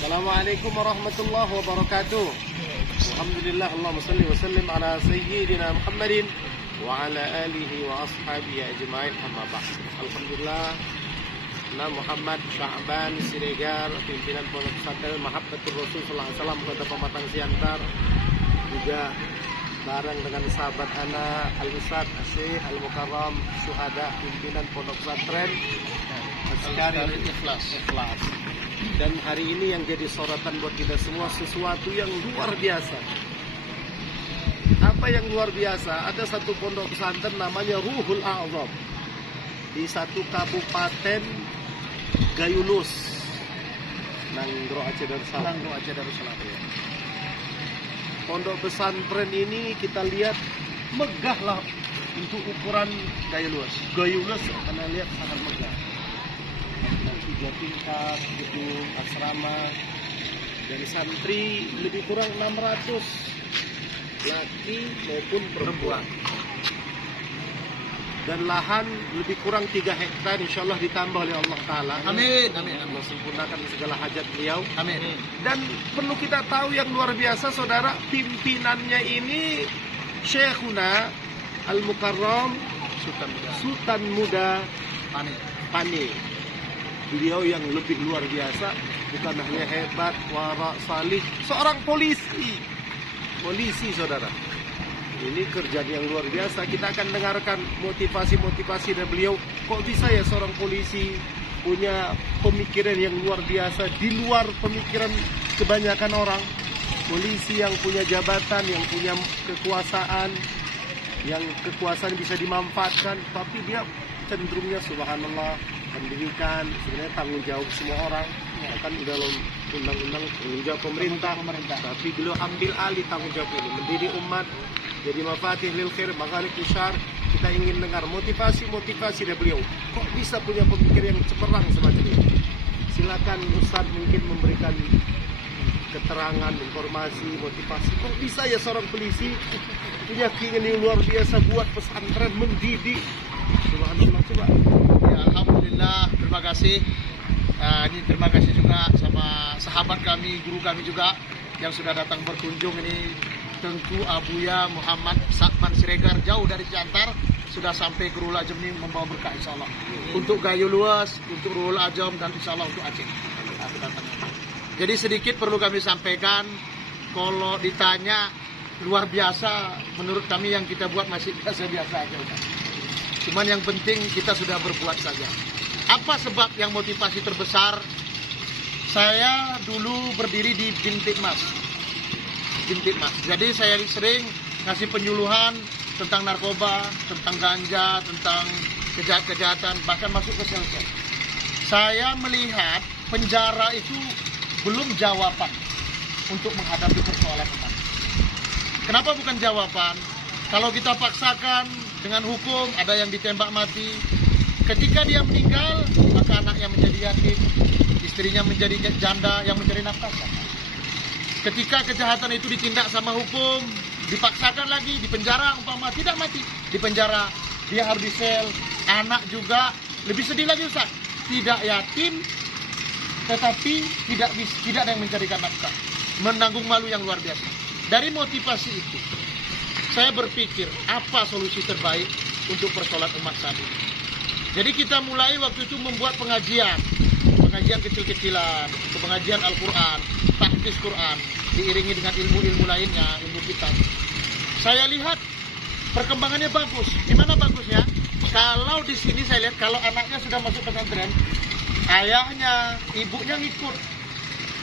Assalamualaikum warahmatullahi wabarakatuh. Alhamdulillah, Allahumma salli wa sallim ala sayyidina Muhammadin wa ala alihi wa ashabihi ajma'in, amma ba'd. Alhamdulillah, Nama Muhammad Sya'ban Siregar, pimpinan Pondok Pesantren Mahabbatur Rasul sallallahu alaihi wasallam Kota Pematang Siantar, juga bareng dengan sahabat ana Al-Ustaz Syekh Al-Mukarram Syuhada, pimpinan Pondok Pesantren Al-Karim Ikhlas. Dan hari ini yang jadi sorotan buat kita semua sesuatu yang luar biasa. Apa yang luar biasa? Ada satu pondok pesantren namanya Ruhul A'zam di satu kabupaten Gayulus, Nangro Aceh Darussalam. Pondok pesantren ini kita lihat megah lah untuk ukuran Gayulus. Karena lihat sangat megah. 3 tingkat gedung asrama, dan santri lebih kurang 600 laki maupun perempuan, dan lahan lebih kurang 3 hektar, insyaallah ditambah oleh Allah Ta'ala. Amin. Allah sempurnakan segala hajat beliau. Amin. Dan perlu kita tahu yang luar biasa, saudara, pimpinannya ini Syekhuna Al-Mukarram Sultan Muda Pani. Beliau yang lebih luar biasa, bukan hanya hebat, wara, salih, seorang polisi, saudara. Ini kerjaan yang luar biasa. Kita akan dengarkan motivasi dari beliau. Kok bisa ya seorang polisi punya pemikiran yang luar biasa, di luar pemikiran kebanyakan orang. Polisi yang punya jabatan, yang punya kekuasaan, yang kekuasaan bisa dimanfaatkan, tapi dia cenderungnya subhanallah, pendidikan sebenarnya tanggung jawab semua orang, ya kan dalam undang-undang tanggung jawab pemerintah. Tapi beliau ambil alih tanggung jawab ini, mendidik umat, jadi mafatih lil khair, maghalib syarr. Kita ingin dengar motivasi dari beliau. Kok bisa punya pemikiran yang cemerlang semacam ini? Silakan Ustaz mungkin memberikan keterangan, informasi, motivasi. Kok bisa ya seorang polisi punya keinginan yang luar biasa buat pesantren, mendidik? Subhanallah, coba. Ya, alhamdulillah, terima kasih. Ini terima kasih juga sama sahabat kami, guru kami juga yang sudah datang berkunjung. Ini tentu Abuya Muhammad Sya'ban Siregar, jauh dari Siantar, sudah sampai ke Ruhul A'zam ini membawa berkah insyaallah. Untuk Gayulus, untuk Ruhul A'zam, dan insyaallah untuk Aceh. Jadi sedikit perlu kami sampaikan, kalau ditanya luar biasa, menurut kami yang kita buat masih biasa-biasa aja. Cuman yang penting kita sudah berbuat saja. Apa sebab yang motivasi terbesar? Saya dulu berdiri di Bintitmas. Jadi saya sering ngasih penyuluhan tentang narkoba, tentang ganja, tentang kejahatan, bahkan masuk ke sel-sel. Saya melihat penjara itu belum jawaban untuk menghadapi persoalan umat. Kenapa bukan jawaban? Kalau kita paksakan dengan hukum, ada yang ditembak mati. Ketika dia meninggal, maka anaknya menjadi yatim, istrinya menjadi janda yang mencari nafkah. Ketika kejahatan itu ditindak sama hukum, dipaksakan lagi, di penjara, umpama tidak mati, di penjara, dia harus di sel. Anak juga lebih sedih lagi, Ustaz. Tidak yatim, tetapi tidak ada yang mencarikan nafkah, menanggung malu yang luar biasa. Dari motivasi itu, saya berpikir apa solusi terbaik untuk persoalan umat saat ini. Jadi kita mulai waktu itu membuat pengajian kecil-kecilan, pengajian Al-Quran, tahfiz Quran, diiringi dengan ilmu-ilmu lainnya, ilmu kitab. Saya lihat perkembangannya bagus. Gimana bagusnya? Kalau di sini saya lihat kalau anaknya sudah masuk pesantren, ayahnya, ibunya ngikut.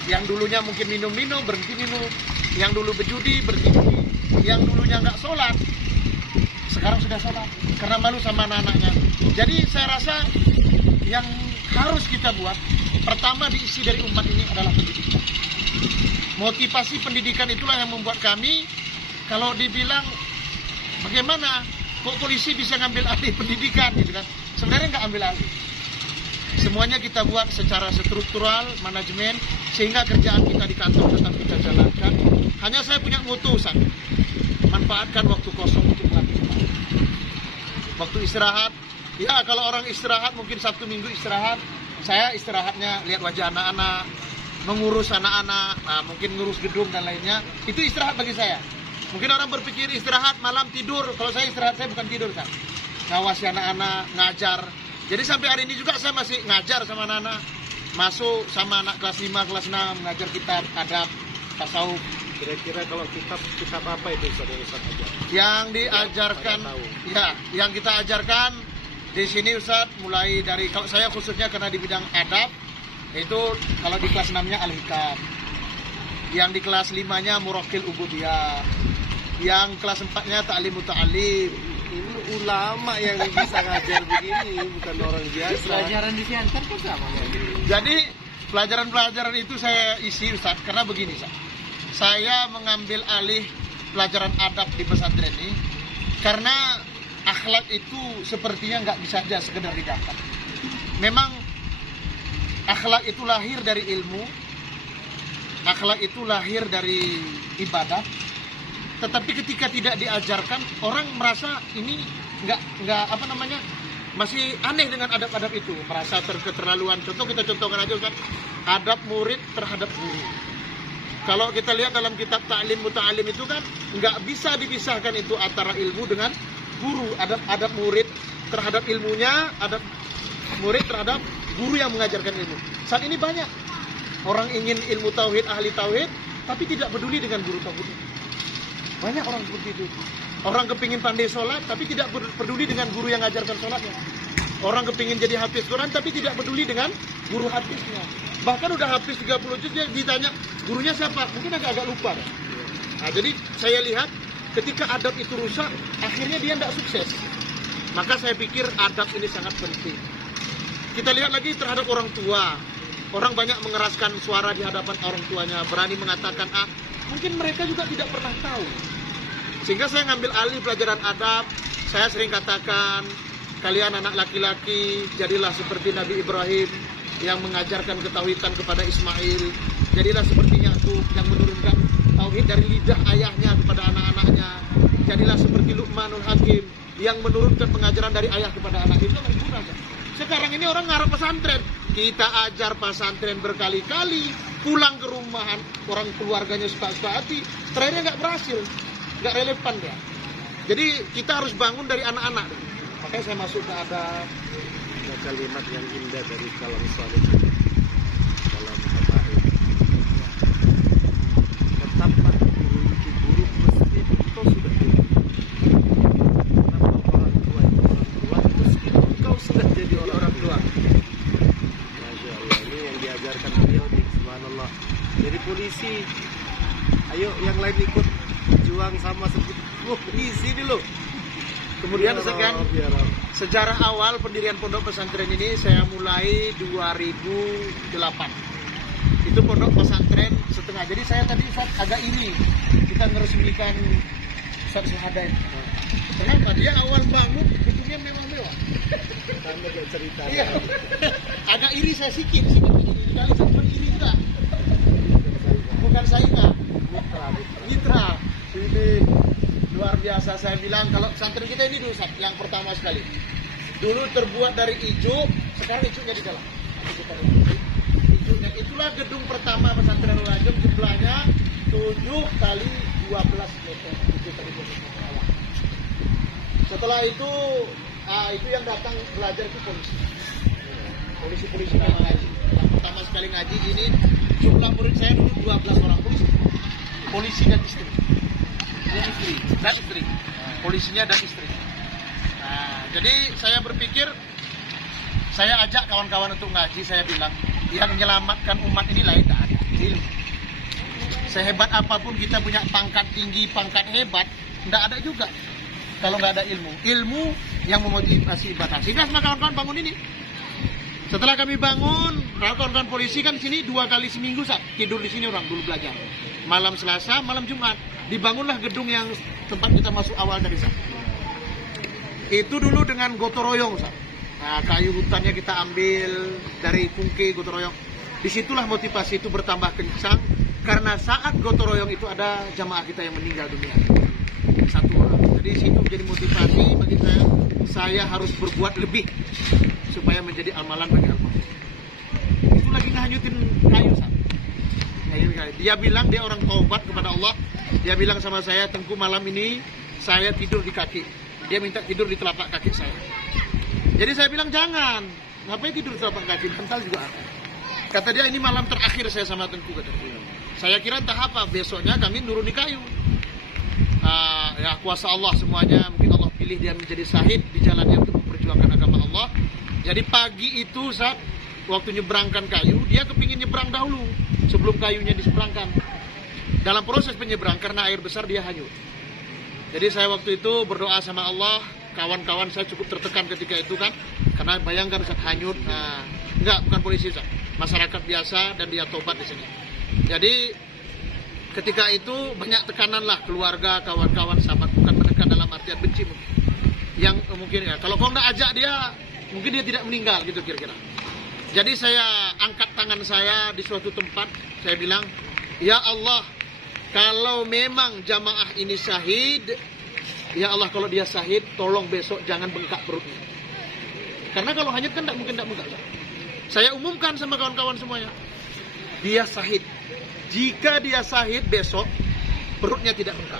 Yang dulunya mungkin minum-minum, berhenti minum. Yang dulu berjudi, berhenti judi. Yang dulunya nggak sholat, sekarang sudah sholat karena malu sama anak-anaknya. Jadi saya rasa yang harus kita buat, pertama diisi dari umat ini adalah pendidikan. Motivasi pendidikan itulah yang membuat kami, kalau dibilang bagaimana kok polisi bisa ngambil alih pendidikan gitu kan, sebenarnya nggak ambil alih. Semuanya kita buat secara struktural, manajemen, sehingga kerjaan kita di kantor tetap kita jalankan. Hanya saya punya moto, Ustaz, manfaatkan waktu kosong untuk menghabiskan. Waktu istirahat, ya kalau orang istirahat mungkin Sabtu Minggu istirahat, saya istirahatnya lihat wajah anak-anak, mengurus anak-anak, nah, mungkin ngurus gedung dan lainnya, itu istirahat bagi saya. Mungkin orang berpikir istirahat malam tidur, kalau saya istirahat saya bukan tidur kan, ngawasi anak-anak, ngajar. Jadi sampai hari ini juga saya masih ngajar sama anak-anak, masuk sama anak kelas 5, kelas 6, ngajar kitab, adab, tasawuf. Kira-kira kalau kitab apa itu Ustaz yang Ustaz ajar? Yang diajarkan, Pada tahu. ya, yang kita ajarkan di sini Ustaz, mulai dari, kalau saya khususnya karena di bidang adab, itu kalau di kelas 6-nya Al-Hikam, yang di kelas 5-nya Murakil Ubudiyah, yang kelas 4-nya Ta'lim Muta'alim. Ini ulama yang bisa ngajar begini, bukan orang biasa. Pelajaran di Siantar pun sama. Jadi pelajaran-pelajaran itu saya isi Ustaz, karena begini Ustaz, saya mengambil alih pelajaran adab di pesantren ini karena akhlak itu sepertinya nggak bisa aja sekedar didapat. Memang akhlak itu lahir dari ilmu, akhlak itu lahir dari ibadah. Tetapi ketika tidak diajarkan, orang merasa ini nggak apa namanya, masih aneh dengan adab-adab itu, merasa keterlaluan. Contoh, kita contohkan aja kan, adab murid terhadap guru. Kalau kita lihat dalam kitab Ta'lim Muta'alim itu kan nggak bisa dipisahkan itu antara ilmu dengan guru. Adab murid terhadap ilmunya, adab murid terhadap guru yang mengajarkan ilmu. Saat ini banyak orang ingin ilmu tauhid, ahli tauhid, tapi tidak peduli dengan guru tauhid. Banyak orang seperti itu. Orang kepingin pandai sholat, tapi tidak peduli dengan guru yang mengajarkan sholatnya. Orang kepingin jadi hafiz Quran, tapi tidak peduli dengan guru hafiznya. Bahkan udah hafiz 30 juz, dia ditanya gurunya siapa, mungkin agak-agak lupa. Nah, jadi saya lihat ketika adab itu rusak, akhirnya dia tidak sukses. Maka saya pikir adab ini sangat penting. Kita lihat lagi terhadap orang tua. Orang banyak mengeraskan suara di hadapan orang tuanya, berani mengatakan A. Mungkin mereka juga tidak pernah tahu. Sehingga saya ngambil alih pelajaran adab. Saya sering katakan, kalian anak laki-laki, jadilah seperti Nabi Ibrahim yang mengajarkan ketauhidan kepada Ismail. Jadilah seperti Yakub yang menurunkan tauhid dari lidah ayahnya kepada anak-anaknya. Jadilah seperti Luqmanul Hakim yang menurunkan pengajaran dari ayah kepada anak. Itu nggak guna. Sekarang ini orang ngarep pesantren. Kita ajar pesantren berkali-kali, pulang ke rumah orang keluarganya suka-suka hati, terakhirnya nggak berhasil, nggak relevan ya. Jadi kita harus bangun dari anak-anak. Makanya saya masuk ke adab. Ada kalimat yang indah dari kalam salih dalam habaib. Betapa guru itu buruk meski engkau sudah jadi. Betapa orang tua itu orang tua meski engkau sudah jadi orang tua. Masya Allah, ini yang diajarkan beliau nih, subhanallah. Jadi polisi, ayo yang lain ikut juang sama seperti polisi dulu. Kemudian sekian sejarah awal pendirian pondok pesantren ini saya mulai 2008. Itu pondok pesantren setengah. Jadi saya tadi agak iri kita meresmikan Ustaz Syahadain. Kenapa? Dia awal bangun gedungnya memang mewah. Anda gak cerita. Iya. Agak iri saya sikit kali saya iri juga. Bukan saingan. Mitra. Ini luar biasa. Saya bilang kalau pesantren kita ini dulu yang pertama sekali. Dulu terbuat dari ijuk, sekarang ijuknya di dalam. Ijuknya itulah gedung pertama pesantren Nurul Ajam, jumlahnya 7 kali 12 meter. Setelah itu yang datang belajar itu polisi yang ngaji. Yang pertama sekali ngaji ini jumlah murid saya dulu 12 orang polisi dan istri. Polisinya dan istri. Nah, jadi saya berpikir, saya ajak kawan-kawan untuk ngaji. Saya bilang yang menyelamatkan umat ini lain tak ada, ilmu. Sehebat apapun kita punya pangkat tinggi, pangkat hebat, tidak ada juga kalau nggak ada ilmu. Ilmu yang memotivasi ibadah. Sehingga semua kawan-kawan bangun ini. Setelah kami bangun, kawan-kawan polisi kan sini 2 kali seminggu tidur di sini orang dulu belajar. Malam Selasa, malam Jumat. Dibangunlah gedung yang tempat kita masuk awal dari sana. Itu dulu dengan gotong royong. Nah, kayu hutannya kita ambil dari Pungke, gotong royong. Disitulah motivasi itu bertambah kencang. Karena saat gotong royong itu ada jamaah kita yang meninggal dunia. 1 orang. Jadi situ menjadi motivasi bagi saya. Saya harus berbuat lebih supaya menjadi amalan bagi Allah. Itu lagi ngehanyutin kayu. dia bilang dia orang taubat kepada Allah. Dia bilang sama saya, Tengku, malam ini saya tidur di kaki. Dia minta tidur di telapak kaki saya. Jadi saya bilang jangan. Ngapain tidur di telapak kaki? Bantal juga ada. Kata dia, ini malam terakhir saya sama Tengku, kata dia. Saya kira entah apa, besoknya kami nuruni kayu. Ya kuasa Allah semuanya, mungkin Allah pilih dia menjadi syahid di jalannya untuk memperjuangkan agama Allah. Jadi pagi itu saat waktu nyebrangkan kayu, dia kepingin nyebrang dahulu sebelum kayunya diseberangkan. Dalam proses penyeberang karena air besar dia hanyut. Jadi saya waktu itu berdoa sama Allah, kawan-kawan saya cukup tertekan ketika itu kan, karena bayangkan saat hanyut, enggak, bukan polisi Ustaz, masyarakat biasa, dan dia tobat di sini. Jadi ketika itu banyak tekanan lah, keluarga, kawan-kawan, sahabat, bukan menekan dalam artian benci mungkin. Yang mungkin ya, kalau kau nggak ajak dia, mungkin dia tidak meninggal gitu kira-kira. Jadi saya angkat tangan saya di suatu tempat, saya bilang, ya Allah, kalau memang jamaah ini syahid, ya Allah, kalau dia syahid, tolong besok jangan bengkak perutnya. Karena kalau hanyut kan tidak mungkin tidak bengkak. Saya umumkan sama kawan-kawan semuanya, dia syahid. Jika dia syahid besok, perutnya tidak bengkak.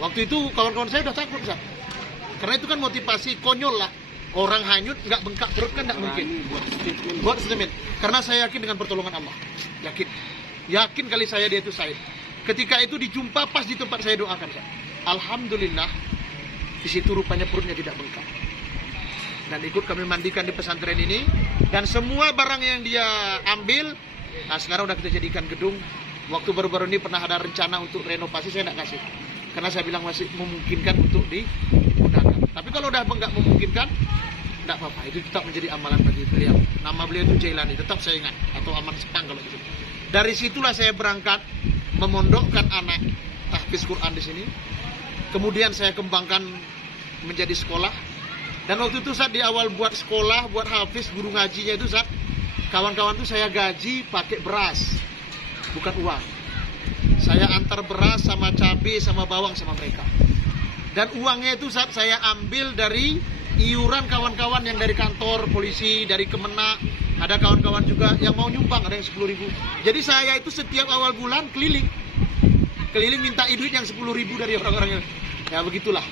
Waktu itu kawan-kawan saya udah takut, Ustaz. Karena itu kan motivasi konyol lah. Orang hanyut nggak bengkak perut kan nggak mungkin. Buat statement. Karena saya yakin dengan pertolongan Allah. Yakin kali saya dia itu syahid. Ketika itu dijumpa pas di tempat saya doakan, Ustaz. Alhamdulillah, di situ rupanya perutnya tidak bengkak. Dan ikut kami mandikan di pesantren ini. Dan semua barang yang dia ambil, nah sekarang udah kita jadikan gedung. Waktu baru-baru ini pernah ada rencana untuk renovasi, saya tidak kasih. Karena saya bilang masih memungkinkan untuk digunakan. Tapi kalau udah nggak memungkinkan, tidak apa-apa. Itu tetap menjadi amalan bagi beliau. Nama beliau itu Jailani, tetap saya ingat. Atau Aman Sepang kalau gitu. Dari situlah saya berangkat memondokkan anak tahfiz Quran di sini. Kemudian saya kembangkan menjadi sekolah. Dan waktu itu saat di awal buat sekolah, buat hafiz, guru ngajinya itu saat kawan-kawan itu saya gaji pakai beras, bukan uang. Saya antar beras sama cabai sama bawang sama mereka. Dan uangnya itu saat saya ambil dari iuran kawan-kawan yang dari kantor polisi, dari Kemenak. Ada kawan-kawan juga yang mau nyumbang, ada yang 10.000. Jadi saya itu setiap awal bulan keliling minta duit yang 10.000 dari orang-orang yang, ya begitulah.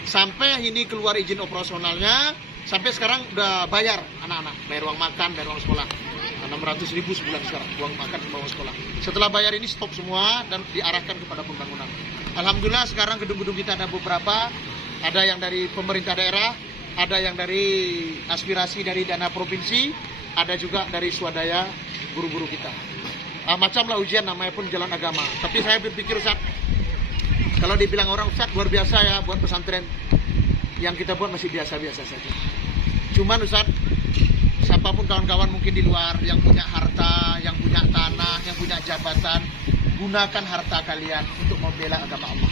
Sampai ini keluar izin operasionalnya, sampai sekarang udah bayar anak-anak, bayar uang makan, bayar uang sekolah. 600.000 sebulan sekarang, uang makan sama uang sekolah. Setelah bayar ini stop semua dan diarahkan kepada pembangunan. Alhamdulillah sekarang gedung-gedung kita ada beberapa, ada yang dari pemerintah daerah, ada yang dari aspirasi dari dana provinsi, ada juga dari swadaya guru-guru kita. Macamlah ujian, namanya pun jalan agama. Tapi saya berpikir, Ustaz, kalau dibilang orang, Ustaz, luar biasa ya buat pesantren. Yang kita buat masih biasa-biasa saja. Cuman Ustaz, siapapun kawan-kawan mungkin di luar yang punya harta, yang punya tanah, yang punya jabatan, gunakan harta kalian untuk membela agama Allah.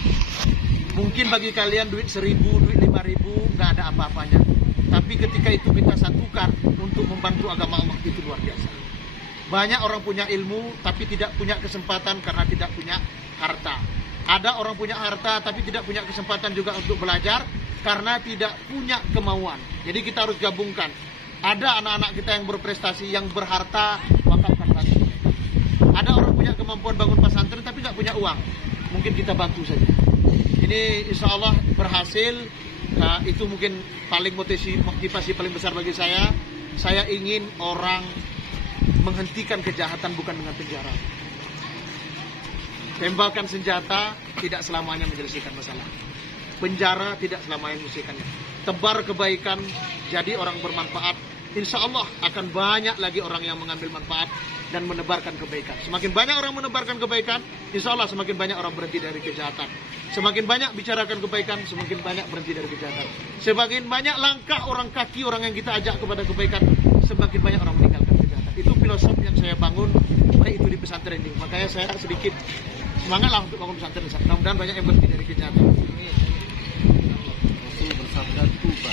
Mungkin bagi kalian duit 1.000, duit 5.000 nggak ada apa-apanya. Tapi ketika itu kita satukan untuk membantu agama Allah, itu luar biasa. Banyak orang punya ilmu tapi tidak punya kesempatan karena tidak punya harta. Ada orang punya harta tapi tidak punya kesempatan juga untuk belajar karena tidak punya kemauan. Jadi kita harus gabungkan. Ada anak-anak kita yang berprestasi, yang berharta, wakafkan bantu. Ada orang punya kemampuan bangun pesantren tapi nggak punya uang. Mungkin kita bantu saja. Ini insya Allah berhasil. Itu mungkin paling motivasi paling besar bagi saya. Saya ingin orang menghentikan kejahatan bukan dengan penjara. Tembakan senjata tidak selamanya menyelesaikan masalah. Penjara tidak selamanya menyelesaikannya. Tebar kebaikan, jadi orang bermanfaat. Insya Allah akan banyak lagi orang yang mengambil manfaat dan menebarkan kebaikan. Semakin banyak orang menebarkan kebaikan, insya Allah semakin banyak orang berhenti dari kejahatan. Semakin banyak bicarakan kebaikan, semakin banyak berhenti dari kejahatan. Semakin banyak langkah orang kaki, orang yang kita ajak kepada kebaikan, semakin banyak orang meninggalkan kejahatan. Itu filosofi yang saya bangun, baik itu di pesantren ini. Makanya saya sedikit semangatlah untuk bangun pesantren. Mudah-mudahan banyak yang berhenti dari kejahatan. Rasul bersabda, tuba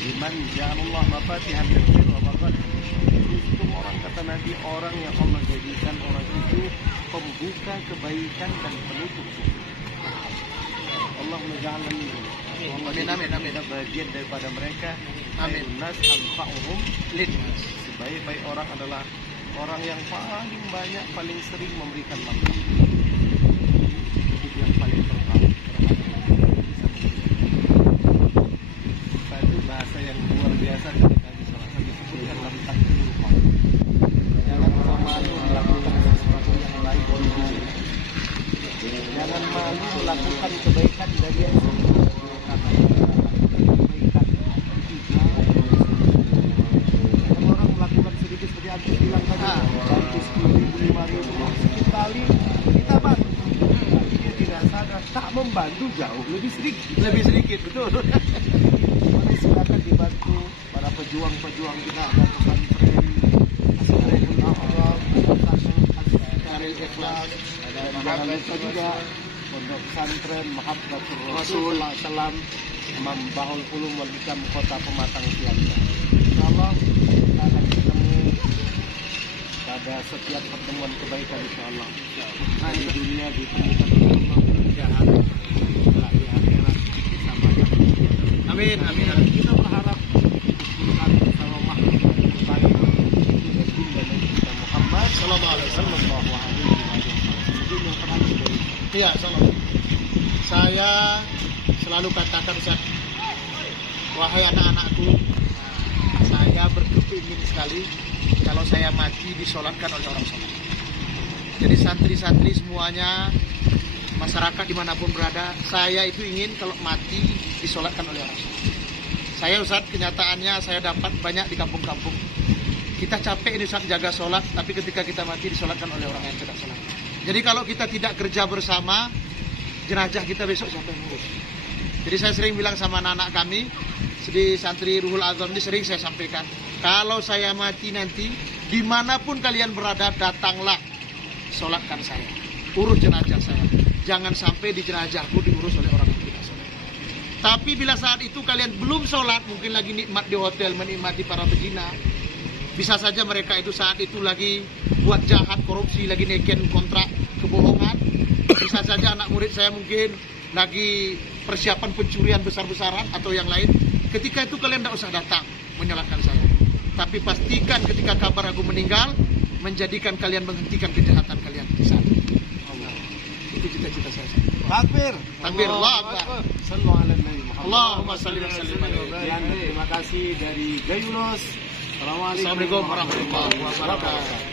liman ja'alallah mafatihan bil khair wa maghfirah. Beruntung orang, kata Nabi, orang yang Allah jadikan orang itu pembuka kebaikan dan penutup suci. Allahumma ja'alna minhum. Amin. Bagian daripada mereka. Amin. Nas anfa'uhum linnas. Sebaik-baik orang adalah orang yang paling banyak, paling sering memberikan makan. Itu yang paling terbaik. Itu bahasa yang luar biasa ketika disebutkan dalam takdir rumah. Jangan malu melakukan sesuatu yang lain. Jangan malu melakukan kebaikan dari yang orang melakukan sedikit seperti antum bilang tadi, bantu 10.000, 5.000, sedikit kali kita bantu. Tapi dia tidak sadar, tak membantu jauh lebih sedikit, betul. Mari silakan dibantu para pejuang-pejuang kita, ada pesantren, Asharul Ahram, Asharul Ikhlas, ada jangan lupa juga pondok pesantren Mahabbatur Rasul Sallam, Imam Bahul Ulum wal Hikam Kota Pematang Siantar. Insyaallah kita akan ketemu pada setiap pertemuan kebaikan insyaallah. Nah, di dunia ditemukan Allah jahat, di akhirat sama yang Amin, amin. kita berharap Tuhan bersama makhluk yang baik itu baginda Nabi kita Muhammad Sallallahu alaihi wasallam. sallallahu alaihi wasallam. Itu yang terakhir dari Iya, salam. Saya selalu katakan, Ustaz, wahai anak-anakku, saya berkepingin sekali kalau saya mati disolatkan oleh orang soleh. Jadi santri-santri semuanya, masyarakat dimanapun berada, saya itu ingin kalau mati disolatkan oleh orang soleh. Saya, Ustaz, kenyataannya saya dapat banyak di kampung-kampung. Kita capek ini, Ustaz, jaga sholat, tapi ketika kita mati disolatkan oleh orang yang tidak sholat. Jadi kalau kita tidak kerja bersama, jenazah kita besok siapa yang ngurus? Jadi saya sering bilang sama anak-anak kami di santri Ruhul Azam ini, sering saya sampaikan, kalau saya mati nanti, dimanapun kalian berada, datanglah, sholatkan saya, urus jenazah saya. Jangan sampai di jenazahku diurus oleh orang yang tidak sholat. Tapi bila saat itu kalian belum sholat, mungkin lagi nikmat di hotel, menikmati para berzina, bisa saja mereka itu saat itu lagi buat jahat, korupsi, lagi neken kontrak kebohongan. Bisa saja anak murid saya mungkin lagi persiapan pencurian besar-besaran atau yang lain. Ketika itu kalian tidak usah datang menyalahkan saya. Tapi pastikan ketika kabar aku meninggal, menjadikan kalian menghentikan kejahatan kalian di saat itu. Allah. Itu cita-cita saya. takbir. Takbir, Allahu Akbar. Sallu ala Nabi Muhammad. Allahumma shalli wa sallim alaihi. Terima kasih dari Gayunos. Assalamualaikum warahmatullahi wabarakatuh.